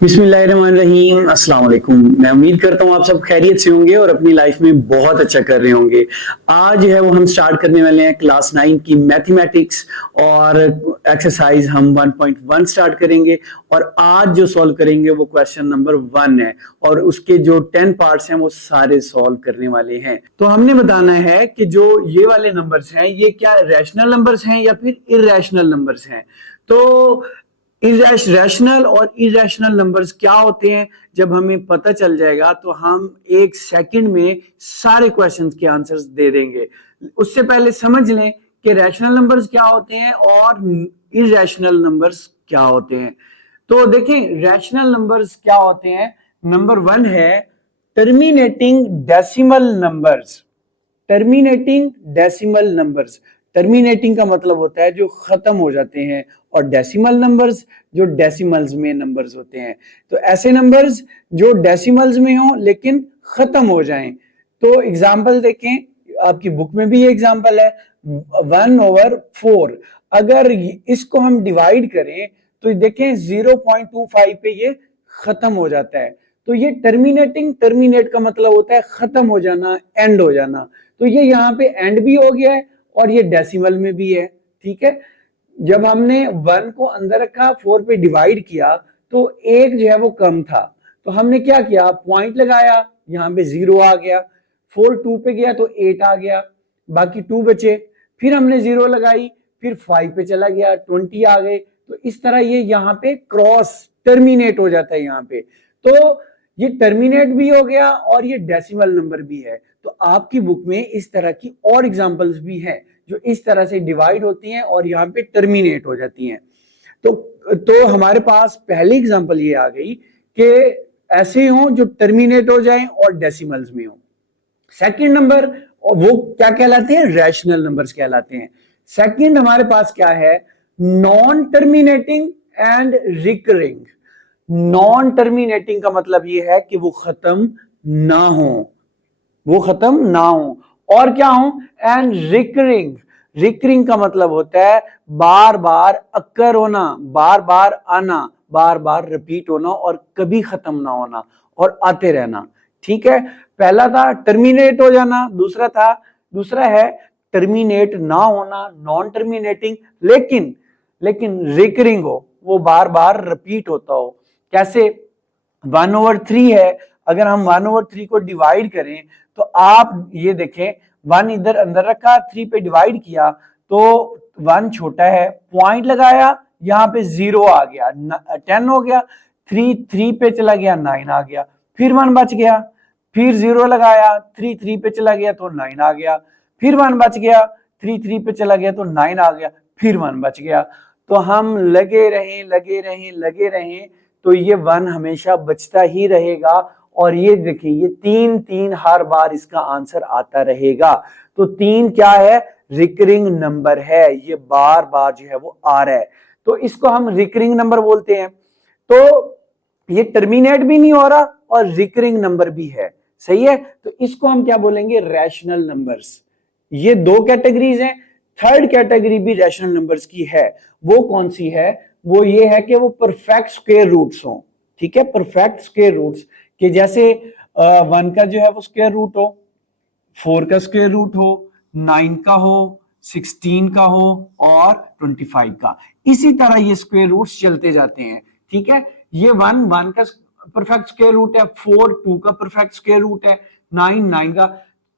बिस्मिल्लाहिर्रहमानिर्रहीम अस्सलाम वालेकुम। मैं उम्मीद करता हूँ आप सब खैरियत से होंगे और अपनी लाइफ में बहुत अच्छा कर रहे होंगे। आज है वो हम स्टार्ट करने वाले हैं क्लास 9 की मैथमेटिक्स और एक्सरसाइज हम 1.1 स्टार्ट करेंगे और आज जो सॉल्व करेंगे वो क्वेश्चन नंबर 1 है और उसके जो 10 पार्ट्स हैं वो सारे सॉल्व करने वाले हैं। तो हमने बताना है कि जो ये वाले नंबर्स हैं ये क्या रैशनल नंबर्स हैं या फिर इर्रेशनल नंबर्स हैं। तो रैशनल और इरेशनल नंबर्स क्या होते हैं जब हमें पता चल जाएगा तो हम एक सेकंड में सारे क्वेश्चंस के आंसर्स दे देंगे। उससे पहले समझ लें कि रैशनल नंबर्स क्या होते हैं और इरेशनल नंबर्स क्या होते हैं। तो देखें रैशनल नंबर्स क्या होते हैं। नंबर 1 है terminating decimal numbers. Terminating decimal numbers, terminating का मतलब होता है जो खत्म हो जाते हैं और डेसिमल नंबर्स जो डेसिमल्स में नंबर्स होते हैं। तो ऐसे नंबर्स जो डेसिमल्स में हो लेकिन खत्म हो जाएं। तो एग्जांपल देखें, आपकी बुक में भी ये एग्जांपल है 1/4। अगर इसको हम डिवाइड करें तो देखें 0.25 पे ये खत्म हो जाता है। तो ये टर्मिनेटिंग, टर्मिनेट का मतलब होता है खत्म हो जाना, एंड हो जाना। तो ये यहाँ पे एंड भी हो गया है और ये डेसिमल में भी है। ठीक है, जब हमने 1 को अंदर रखा 4 पे डिवाइड किया तो एक जो है वो कम था, तो हमने क्या किया, पॉइंट लगाया, यहाँ पे 0 आ गया। 4 2 पे गया तो 8 आ गया, बाकी 2 बचे। फिर हमने 0 लगाई, फिर 5 पे चला गया, 20 आ गए। तो इस तरह ये यहाँ पे क्रॉस टर्मिनेट हो जाता है यहाँ पे। तो ये टर्मिनेट भी हो गया और ये डेसिमल नंबर भी है। तो आपकी बुक में इस तरह की और एग्जांपल्स भी हैं जो इस तरह से डिवाइड होती हैं और यहाँ पे टर्मिनेट हो जाती हैं। तो हमारे पास पहली एग्जांपल ये आ गई कि ऐसे हो जो टर्मिनेट हो जाएं और डेसिमल्स में हो। सेकंड नंबर वो क्या कहलाते हैं, रैशनल नंबर्स कहलाते हैं। सेकंड हमारे पास क्या है, non terminating and recurring. Non terminating का मतलब ये है कि वो खत्म ना हो, वो खत्म ना हो। और क्या हो, एंड रिकरिंग। रिकरिंग का मतलब होता है बार बार अक्कर होना, बार बार आना, बार बार रिपीट होना और कभी खत्म ना होना और आते रहना। ठीक है, पहला था टर्मिनेट हो जाना, दूसरा है टर्मिनेट ना होना, नॉन टर्मिनेटिंग, लेकिन रिकरिंग हो, वो बार बार रिपीट होता हो। कैसे, 1/3 है, अगर हम 1/3 को डिवाइड करें तो आप ये देखें 1 इधर अंदर रखा, 3 पे डिवाइड किया तो 1 छोटा है, पॉइंट लगाया, यहाँ पे 0 आ गया, 10 हो गया। 3 पे चला गया, 9 आ गया। फिर 1 बच गया, फिर 0 लगाया, 3 पे चला गया तो 9 आ गया। फिर 1 बच गया, 3 पे चला गया तो 9 आ गया। फिर 1 बच गया। तो हम लगे रहें तो ये 1 हमेशा बचता ही रहेगा। और ये देखिए ये 3 हर बार इसका आंसर आता रहेगा। तो 3 क्या है, रिकरिंग नंबर है, ये बार बार जो है वो आ रहा है, तो इसको हम रिकरिंग नंबर बोलते हैं। तो ये टर्मिनेट भी नहीं हो रहा और रिकरिंग नंबर भी है, सही है। तो इसको हम क्या बोलेंगे, रैशनल नंबर्स। ये 2 कैटेगरीज हैं। थर्ड कैटेगरी भी रैशनल नंबर्स की है, वो कौन सी है, वो ये है कि वो परफेक्ट स्क्वायर रूट्स हो। ठीक है, परफेक्ट स्क्वायर रूट्स कि जैसे 1 का जो है वो स्क्वायर रूट हो, 4 का स्क्वायर रूट हो, 9 का हो, 16 का हो और 25 का। इसी तरह ये स्क्वायर रूट्स चलते जाते हैं। ठीक है, ये 1 का परफेक्ट स्क्वायर रूट है, 4 2 का परफेक्ट स्क्वायर रूट है, 9 का।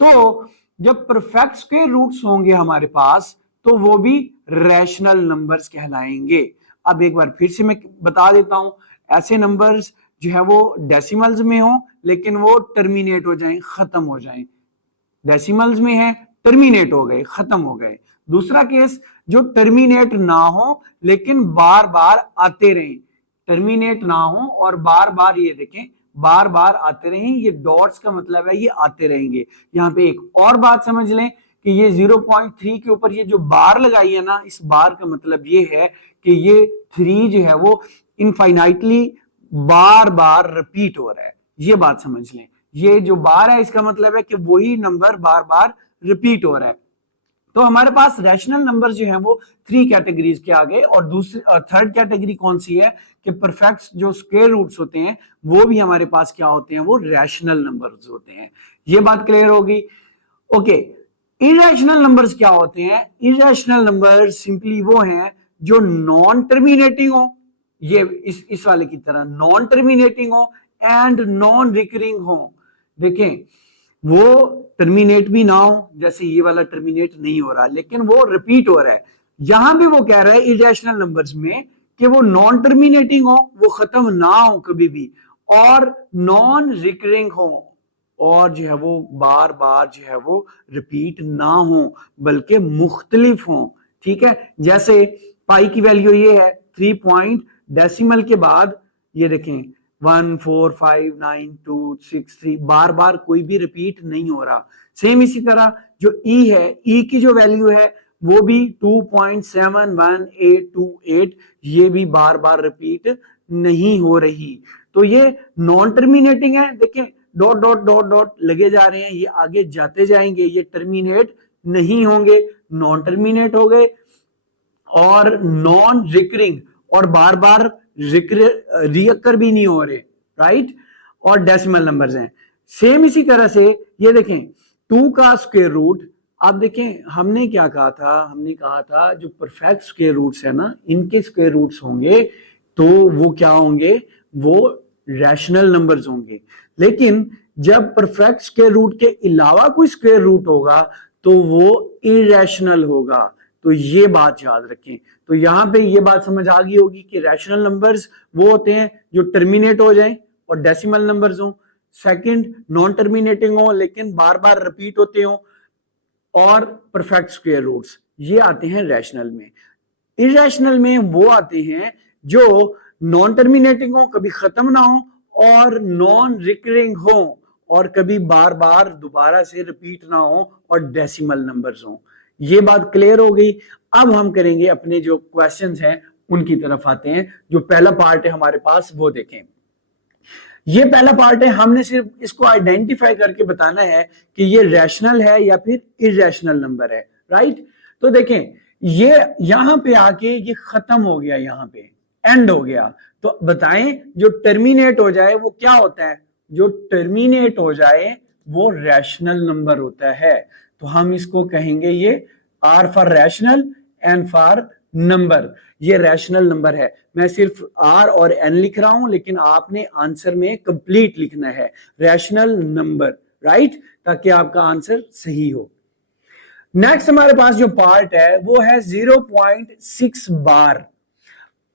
तो जब परफेक्ट स्क्वायर रूट्स होंगे हमारे पास तो वो भी रैशनल नंबर्स कहलाएंगे। अब एक बार फिर से मैं बता देता हूं, ऐसे नंबर्स जो है वो डेसिमल्स में हो लेकिन वो टर्मिनेट हो जाएं, खत्म हो जाएं। डेसिमल्स में है, टर्मिनेट हो गए, खत्म हो गए। दूसरा केस जो टर्मिनेट ना हो लेकिन बार बार आते रहें, टर्मिनेट ना हो और बार बार, ये देखें बार बार आते रहें, ये डॉट्स का मतलब है ये आते रहेंगे। यहाँ पे एक और बात समझ लें कि ये 0.3 के ऊपर ये जो बार लगाई है ना, इस बार का मतलब ये है कि ये 3 जो है वो इनफाइनाइटली बार बार रिपीट हो रहा है, ये बात समझ लें। ये जो बार है इसका मतलब है कि वही नंबर बार बार रिपीट हो रहा है। तो हमारे पास रैशनल नंबर जो है वो 3 कैटेगरीज के आ गए, और दूसरी थर्ड कैटेगरी कौन सी है कि परफेक्ट जो स्क्वायर रूट्स होते हैं वो भी हमारे पास क्या होते हैं, वो रैशनल नंबर्स होते हैं। ये बात क्लियर होगी। ओके, इरेशनल नंबर्स क्या होते हैं? इरेशनल नंबर सिंपली वो हैं जो नॉन टर्मिनेटिंग हो, ये इस वाले की तरह नॉन टर्मिनेटिंग हो एंड नॉन रिकरिंग हो। देखें, वो टर्मिनेट भी ना हो, जैसे ये वाला टर्मिनेट नहीं हो रहा लेकिन वो रिपीट हो रहा है। यहां भी वो कह रहा है इरेशनल नंबर्स में कि वो नॉन टर्मिनेटिंग हो, वो खत्म ना हो कभी भी, और नॉन रिकरिंग हो, और जो है वो बार बार जो है वो रिपीट ना हो बल्कि मुख्तलिफ हो। ठीक है, जैसे पाई की वैल्यू ये है 3 पॉइंट डेसिमल के बाद ये देखें 1 4 5 9 2 6 3, बार बार कोई भी रिपीट नहीं हो रहा। सेम इसी तरह जो ई है, ई की जो वैल्यू है वो भी 2.71828, ये भी बार बार रिपीट नहीं हो रही। तो ये नॉन टर्मिनेटिंग है। देखें, डॉट डॉट डॉट डॉट लगे जा रहे हैं, ये आगे जाते जाएंगे, ये टर्मिनेट नहीं होंगे, नॉन टर्मिनेट हो गए। और नॉन रिकरिंग, और बार बार रियकर भी नहीं हो रहे, राइट। और डेसिमल नंबर्स हैं। सेम इसी तरह से ये देखें 2 का स्क्वायर रूट, आप देखें हमने क्या कहा था, हमने कहा था जो परफेक्ट स्क्वायर रूट्स है ना, इनके स्क्वायर रूट्स होंगे तो वो क्या होंगे, वो रैशनल नंबर्स होंगे। लेकिन जब परफेक्ट स्क्वायर रूट के अलावा कोई स्क्वायर रूट होगा तो वो इरेशनल होगा। तो ये बात याद रखें। तो यहां पे ये बात समझ आ गई होगी कि रैशनल नंबर्स वो होते हैं जो टर्मिनेट हो जाएं और डेसिमल नंबर्स हो। सेकंड, नॉन टर्मिनेटिंग हो लेकिन बार बार रिपीट होते हो, और परफेक्ट स्क्वायर रूट्स, ये आते हैं रैशनल में। इरेशनल में वो आते हैं जो नॉन टर्मिनेटिंग हो, कभी खत्म ना हो, और नॉन रिकरिंग हो, और कभी बार बार दोबारा से रिपीट ना हो, और डेसिमल नंबर्स हो। ये बात क्लियर हो गई। अब हम करेंगे अपने जो क्वेश्चंस हैं उनकी तरफ आते हैं। जो पहला पार्ट है हमारे पास वो देखें। ये पहला पार्ट है, हमने सिर्फ इसको आइडेंटिफाई करके बताना है कि ये रैशनल है या फिर इरेशनल नंबर है, राइट। तो देखें, ये यहां पे आके ये खत्म हो गया, यहां पे एंड हो गया। तो बताएं जो टर्मिनेट हो जाए वो क्या होता है? जो टर्मिनेट हो जाए वो रैशनल नंबर होता है। तो हम इसको कहेंगे ये R for rational, N for number. ये रैशनल नंबर है। मैं सिर्फ आर और एन लिख रहा हूं लेकिन आपने आंसर में कंप्लीट लिखना है रैशनल नंबर, राइट, ताकि आपका आंसर सही हो। नेक्स्ट हमारे पास जो पार्ट है वो है 0.6 बार।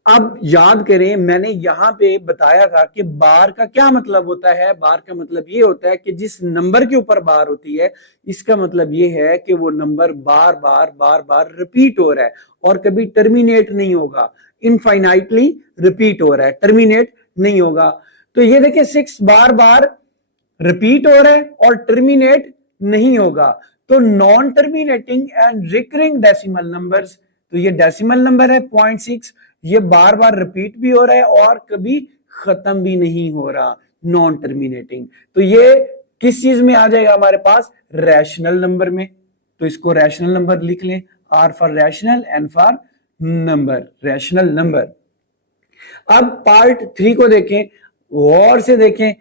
अब याद करें, मैंने यहां पे बताया था कि बार का क्या मतलब होता है। बार का मतलब ये होता है कि जिस नंबर के ऊपर बार होती है, इसका मतलब ये है कि वो नंबर बार बार रिपीट हो रहा है और कभी टर्मिनेट नहीं होगा। इनफाइनाइटली रिपीट हो रहा है, टर्मिनेट नहीं होगा। तो ये देखिए 6 बार रिपीट हो रहा है और टर्मिनेट नहीं होगा। तो non terminating and recurring decimal numbers, तो ये डेसिमल नंबर है 0.6, ये बार बार रिपीट भी हो रहा है और कभी खत्म भी नहीं हो रहा, नॉन टर्मिनेटिंग। तो ये किस चीज में आ जाएगा हमारे पास? रैशनल नंबर में। तो इसको रैशनल नंबर लिख लें, R for rational, N for number, rational number. अब पार्ट 3 को देखें, गौर से देखें,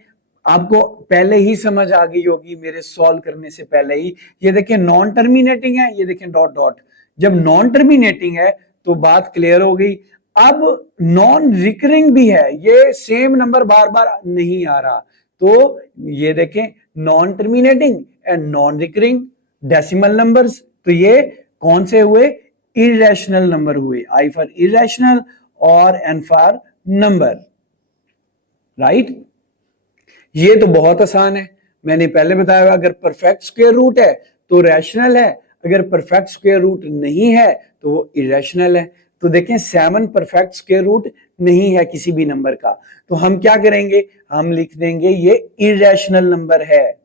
आपको पहले ही समझ आ गई होगी मेरे सॉल्व करने से पहले ही। ये देखें नॉन टर्मिनेटिंग है, ये देखें डॉट डॉट। जब नॉन टर्मिनेटिंग है तो बात क्लियर हो गई। अब नॉन रिकरिंग भी है, ये सेम नंबर बार बार नहीं आ रहा। तो ये देखें non terminating and non recurring decimal numbers, तो ये कौन से हुए? इरेशनल नंबर हुए। आई फॉर इरेशनल और एन फॉर नंबर, राइट। ये तो बहुत आसान है, मैंने पहले बताया। अगर परफेक्ट स्क्वायर रूट है तो रैशनल है, अगर परफेक्ट स्क्वायर रूट नहीं है तो वो इरेशनल है। तो देखें 7 परफेक्ट स्क्वायर रूट नहीं है किसी भी नंबर का, तो हम क्या करेंगे? हम लिख देंगे ये इरेशनल नंबर है,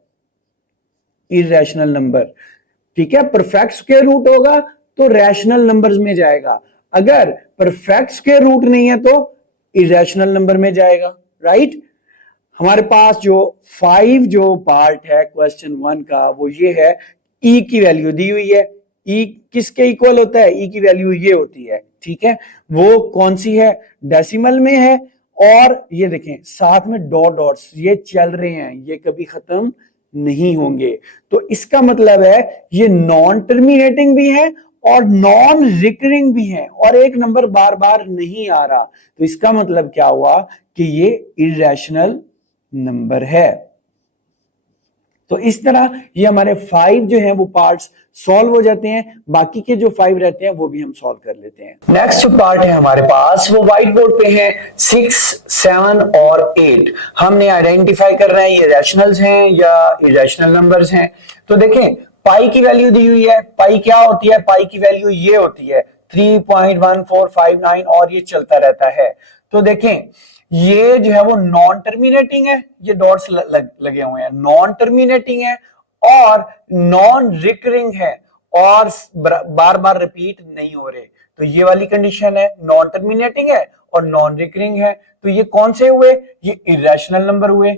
इरेशनल नंबर। ठीक है, परफेक्ट स्क्वायर रूट होगा तो रैशनल नंबर्स में जाएगा, अगर परफेक्ट स्क्वायर रूट नहीं है तो इरेशनल नंबर में जाएगा, राइट। हमारे पास जो 5 जो पार्ट है क्वेश्चन 1 का वो ये है, ई की वैल्यू दी हुई है, ई किसके इक्वल होता है, ई की वैल्यू ये होती है, ठीक है। वो कौन सी है, डेसिमल में है, और ये देखें साथ में डॉट डॉट्स ये चल रहे हैं, ये कभी खत्म नहीं होंगे। तो इसका मतलब है ये नॉन टर्मिनेटिंग भी है और नॉन रिकरिंग भी है, और एक नंबर बार बार नहीं आ रहा, तो इसका मतलब क्या हुआ कि ये इरेशनल नंबर है। तो इस तरह ये हमारे 5 जो हैं वो पार्ट्स सॉल्व हो जाते हैं, बाकी के जो 5 रहते हैं वो भी हम सॉल्व कर लेते हैं। नेक्स्ट जो पार्ट है हमारे पास वो व्हाइट बोर्ड पे है 6, 7 और 8। हमने आइडेंटिफाई करना है ये रैशनल्स हैं या इरेशनल नंबर्स हैं। तो देखें पाई की वैल्यू दी हुई है, पाई क्या होती है, पाई की वैल्यू ये होती है 3.1459 और ये चलता रहता है। तो देखें ये जो है वो नॉन टर्मिनेटिंग है, ये डॉट्स लगे हुए हैं, नॉन टर्मिनेटिंग है और नॉन रिकरिंग है और बार बार रिपीट नहीं हो रहे। तो ये वाली कंडीशन है, नॉन टर्मिनेटिंग है और नॉन रिकरिंग है। तो ये कौन से हुए, ये इरेशनल नंबर हुए,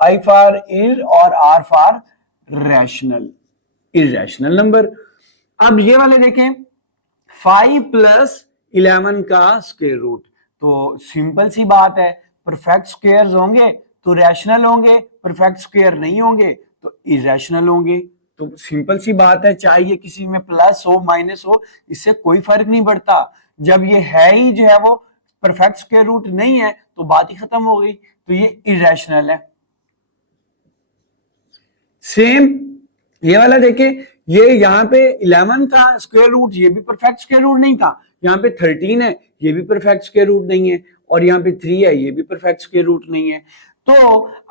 आई फॉर इर और R for rational, irrational number. अब ये वाले देखें 5 प्लस 11 का स्क्वायर रूट, तो सिंपल सी बात है, परफेक्ट स्क्वायर्स होंगे तो रैशनल होंगे, परफेक्ट स्क्वायर नहीं होंगे तो इरेशनल होंगे। तो सिंपल सी बात है, चाहे ये किसी में प्लस हो माइनस हो, इससे कोई फर्क नहीं पड़ता। जब ये है ही जो है वो परफेक्ट स्क्वायर रूट नहीं है तो बात ही खत्म हो गई, तो ये इरेशनल है। सेम ये वाला देखें, ये यहाँ पे 11 का स्क्वायर रूट, ये भी परफेक्ट स्क्वायर रूट नहीं था, यहाँ पे 13 है, ये भी परफेक्ट स्क्वायर रूट नहीं है, और यहाँ पे 3 है, ये भी परफेक्ट स्क्वायर रूट नहीं है। तो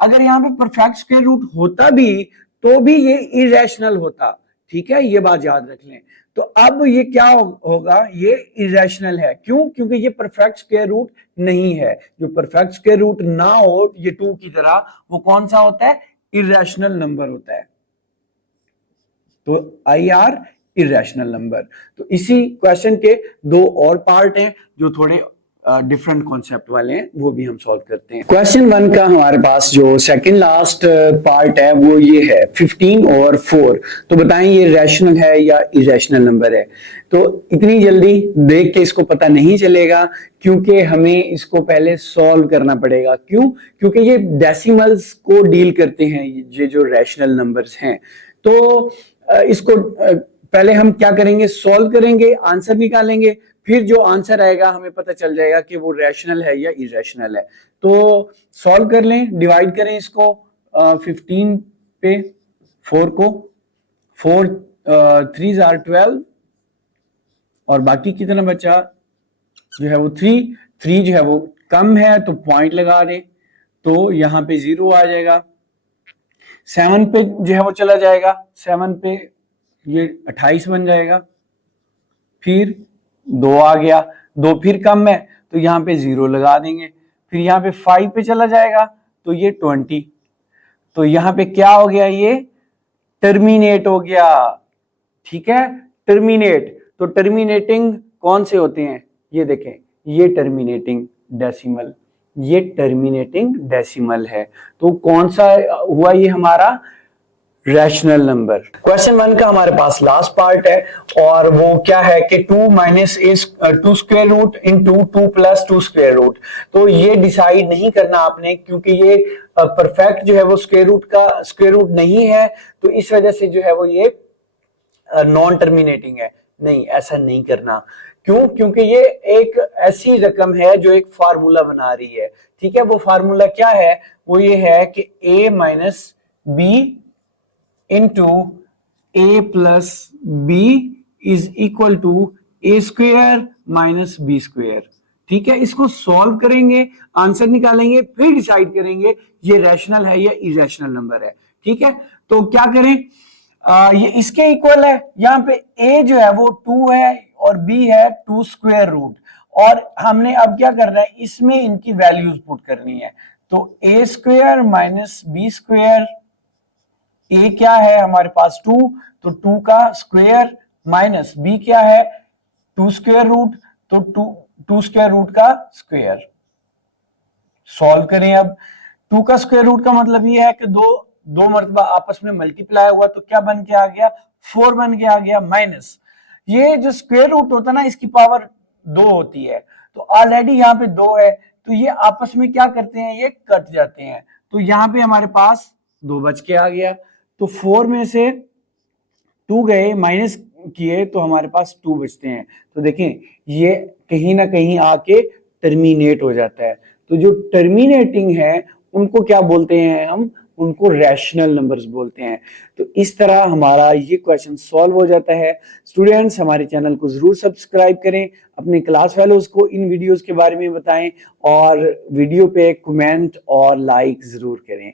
अगर यहाँ पे परफेक्ट स्क्वायर रूट होता भी तो भी ये इरेशनल होता, ठीक है, ये बात याद रख लें। तो अब ये क्या होगा, ये इरेशनल है, क्यों, क्योंकि ये परफेक्ट स्क्वायर रूट नहीं है। जो परफेक्ट स्क्वायर रूट ना हो ये 2 की तरह, वो कौन सा होता है, इरेशनल नंबर होता है। तो आई आर इरेशनल नंबर। तो इसी क्वेश्चन के 2 और पार्ट हैं जो थोड़े डिफरेंट कॉन्सेप्ट वाले हैं, वो भी हम सॉल्व करते हैं। क्वेश्चन 1 का हमारे पास जो सेकंड लास्ट पार्ट है वो ये है 15 और 4। तो बताएं ये रैशनल है या इरेशनल नंबर है। तो इतनी जल्दी देख के इसको पता नहीं चलेगा, क्योंकि हमें इसको पहले सॉल्व करना पड़ेगा। क्यों, क्योंकि ये डेसिमल्स को डील करते हैं, ये जो रैशनल नंबर्स हैं। तो इसको पहले हम क्या करेंगे, सॉल्व करेंगे, आंसर निकालेंगे, फिर जो आंसर आएगा हमें पता चल जाएगा कि वो रैशनल है या इरेशनल है। तो सॉल्व कर लें, डिवाइड करें इसको 15 पे 4 को, 4 3 are 12 और बाकी कितना बचा जो है वो 3 जो है वो कम है तो पॉइंट लगा दे, तो यहाँ पे 0 आ जाएगा। 7 पे जो है वो चला जाएगा, 7 पे ये 28 बन जाएगा, फिर 2 आ गया, 2 फिर कम है तो यहाँ पे 0 लगा देंगे, फिर यहाँ पे 5 पे चला जाएगा तो ये 20, तो यहाँ पे क्या हो गया, ये टर्मिनेट हो गया, ठीक है, टर्मिनेट। तो टर्मिनेटिंग कौन से होते हैं, ये देखें, ये टर्मिनेटिंग डेसिमल, ये टर्मिनेटिंग डेसिमल है। तो कौन सा हुआ ये हमारा रैशनल नंबर। क्वेश्चन 1 का हमारे पास लास्ट पार्ट है और वो क्या है कि 2 minus is 2 square root into 2 plus 2 square root. तो ये डिसाइड नहीं करना आपने, क्योंकि ये परफेक्ट जो है वो स्क्वायर रूट का स्क्वायर रूट नहीं है, तो इस वजह से जो है वो ये नॉन टर्मिनेटिंग है। नहीं, ऐसा नहीं करना। क्यों, क्योंकि ये एक ऐसी रकम है जो एक फार्मूला बना रही है, ठीक है। वो फार्मूला क्या है, वो ये है कि a minus B into A plus B is equal to A square minus B square, ठीक है। इसको सॉल्व करेंगे, आंसर निकालेंगे, फिर डिसाइड करेंगे ये रैशनल है या इरेशनल नंबर है, ठीक है। तो क्या करें, ये इसके इक्वल है, यहाँ पे a जो है वो 2 है और b है 2 स्क्वायर रूट, और हमने अब क्या करना है, इसमें इनकी वैल्यूज पुट करनी है। तो a square minus B square, a क्या है हमारे पास 2, तो 2 का स्क्वायर माइनस b क्या है 2 स्क्वायर रूट, तो 2 स्क्वायर रूट का स्क्वायर। सॉल्व करें अब, 2 का स्क्वायर रूट का मतलब ये है कि दो मर्तबा आपस में मल्टीप्लाई हुआ तो क्या बन के आ गया, 4 बन के आ गया, माइनस ये जो स्क्वायर रूट होता है ना, इसकी पावर 2 होती है, तो ऑलरेडी यहाँ पे 2 है, तो ये आपस में क्या करते हैं, ये कट जाते हैं, तो यहाँ पे हमारे पास 2 बच के आ गया। तो 4 में से 2 गए, माइनस किए तो हमारे पास 2 बचते हैं। तो देखें ये कहीं ना कहीं आके टर्मिनेट हो जाता है, तो जो टर्मिनेटिंग है उनको क्या बोलते हैं हम, उनको रैशनल नंबर्स बोलते हैं। तो इस तरह हमारा ये क्वेश्चन सॉल्व हो जाता है। स्टूडेंट्स हमारे चैनल को जरूर सब्सक्राइब करें, अपने क्लास फेलोज को इन वीडियोस के बारे में बताएं और वीडियो पे कमेंट और लाइक जरूर करें।